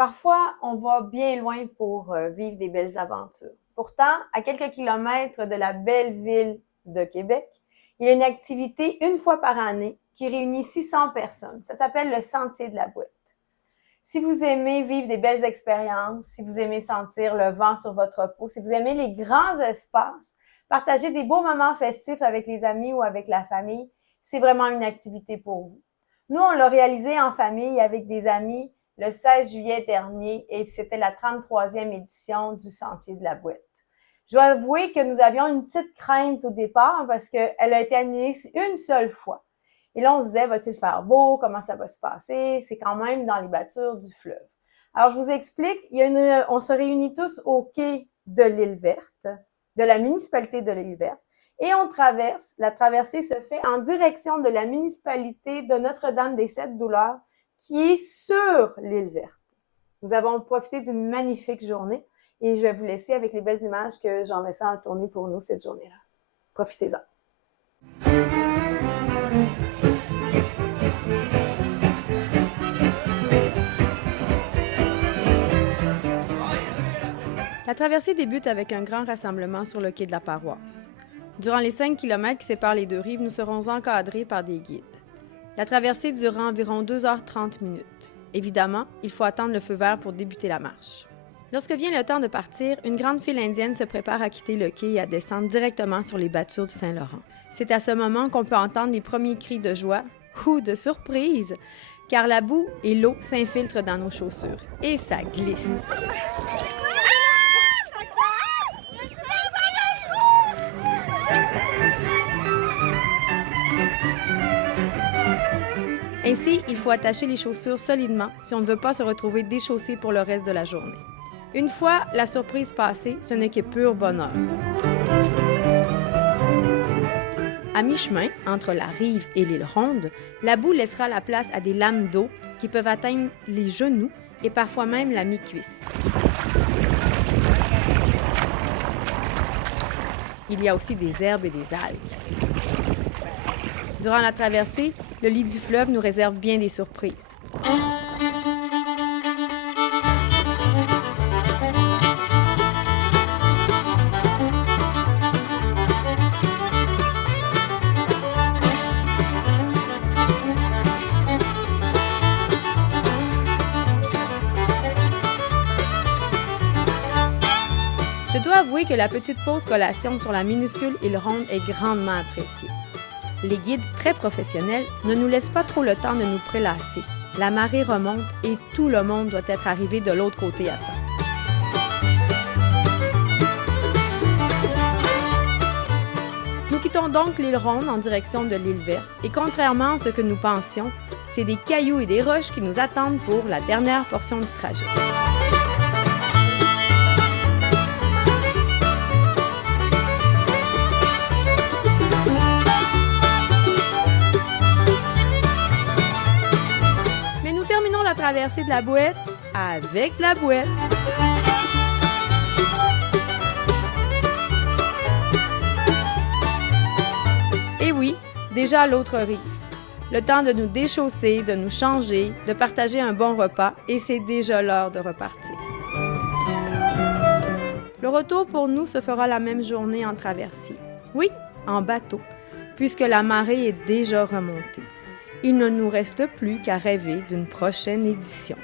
Parfois, on va bien loin pour vivre des belles aventures. Pourtant, à quelques kilomètres de la belle ville de Québec, il y a une activité une fois par année qui réunit 600 personnes. Ça s'appelle le Sentier de la Bouette. Si vous aimez vivre des belles expériences, si vous aimez sentir le vent sur votre peau, si vous aimez les grands espaces, partager des beaux moments festifs avec les amis ou avec la famille, c'est vraiment une activité pour vous. Nous, on l'a réalisé en famille avec des amis le 16 juillet dernier et c'était la 33e édition du Sentier de la Bouette. Je dois avouer que nous avions une petite crainte au départ parce qu'elle a été annulée une seule fois. Et là, on se disait, va-t-il faire beau? Comment ça va se passer? C'est quand même dans les battures du fleuve. Alors, je vous explique, on se réunit tous au quai de l'Île Verte, de la municipalité de l'Île Verte, et on traverse. La traversée se fait en direction de la municipalité de Notre-Dame-des-Sept-Douleurs, qui est sur l'Île Verte. Nous avons profité d'une magnifique journée et je vais vous laisser avec les belles images que Jean-Vincent a tournées pour nous cette journée-là. Profitez-en. La traversée débute avec un grand rassemblement sur le quai de la paroisse. Durant les 5 km qui séparent les deux rives, nous serons encadrés par des guides. La traversée durera environ 2h30 minutes. Évidemment, il faut attendre le feu vert pour débuter la marche. Lorsque vient le temps de partir, une grande file indienne se prépare à quitter le quai et à descendre directement sur les battures du Saint-Laurent. C'est à ce moment qu'on peut entendre les premiers cris de joie ou de surprise, car la boue et l'eau s'infiltrent dans nos chaussures et ça glisse. Ainsi, il faut attacher les chaussures solidement si on ne veut pas se retrouver déchaussé pour le reste de la journée. Une fois la surprise passée, ce n'est que pur bonheur. À mi-chemin, entre la rive et l'île Ronde, la boue laissera la place à des lames d'eau qui peuvent atteindre les genoux et parfois même la mi-cuisse. Il y a aussi des herbes et des algues. Durant la traversée, le lit du fleuve nous réserve bien des surprises. Je dois avouer que la petite pause collation sur la minuscule île Ronde est grandement appréciée. Les guides, très professionnels, ne nous laissent pas trop le temps de nous prélasser. La marée remonte et tout le monde doit être arrivé de l'autre côté à temps. Nous quittons donc l'île Ronde en direction de l'île Verte et contrairement à ce que nous pensions, c'est des cailloux et des roches qui nous attendent pour la dernière portion du trajet. La traversée de la Bouette avec la bouette. Et oui, déjà à l'autre rive. Le temps de nous déchausser, de nous changer, de partager un bon repas et c'est déjà l'heure de repartir. Le retour pour nous se fera la même journée en traversier. Oui, en bateau, puisque la marée est déjà remontée. Il ne nous reste plus qu'à rêver d'une prochaine édition.